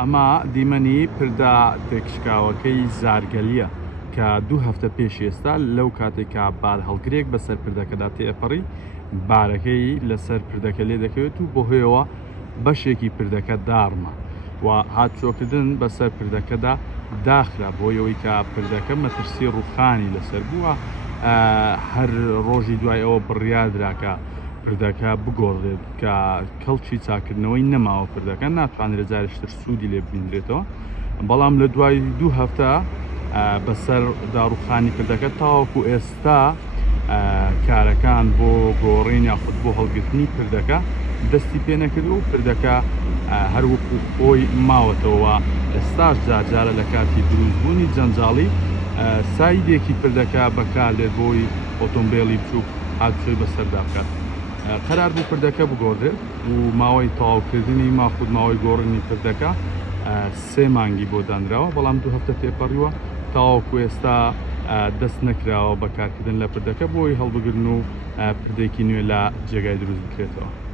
ئەمە دیمەنی پردا تێکشکاوەکەی زارگەلیە کە 2 هەفتە پێش ئێستا لەو کاتێکا بار هەڵگرێک بەسەر پردەکەدا تێپەڕی بارەکەی لەسەر پردەکە لێ دەکەوێت و بۆ هۆیەوە بەشێکی پردەکە داڕمە و هاتچۆکردن بەسەر پردەکەدا داخرا بۆ ئەوەی کە پردەکە مەترسی ڕوخانی لەسەر بووە هەر ڕۆژی دوای ئەوە بڕیادراکە پردەکە بگۆڕێت کە کەڵکی چاکردنەوەی نەماوە پردەکە ناتوانێت جارشتر سوودی لێ ببیندرێتەوە بەڵام لە دوای 2 هەفتە بەسەر داڕوخانی پردەکە تاوەکو ئێستا کارەکان بۆ گۆڕین یاخود بۆ هەڵگرتنی پردەکە دەستی پێ نەکردو و پردەکە هەروەکو خۆی ماوەتەوە ئێستاش جارجارە لە کاتی دروستبوونی جەنجاڵی سایدێکی پردەکە بەکارێت بۆی ئۆتۆمبیلی بچووک هاتوچۆی بەسەردا بکات قەرار بوو پردەکە بگۆڕێت و ماوەی تەواوکردنی ماخود ماوەی گۆڕنی پردەکە 3 مانگی بۆ دانراوە بەڵام 2 هەفتە تێپەڕیوە تاوەکو ئێستا دەست نەکراوە بەکارکردن لە پردەکە بۆی هەڵبگرن و پردێکی نوێ لە جێگای دروست بکرێتەوە.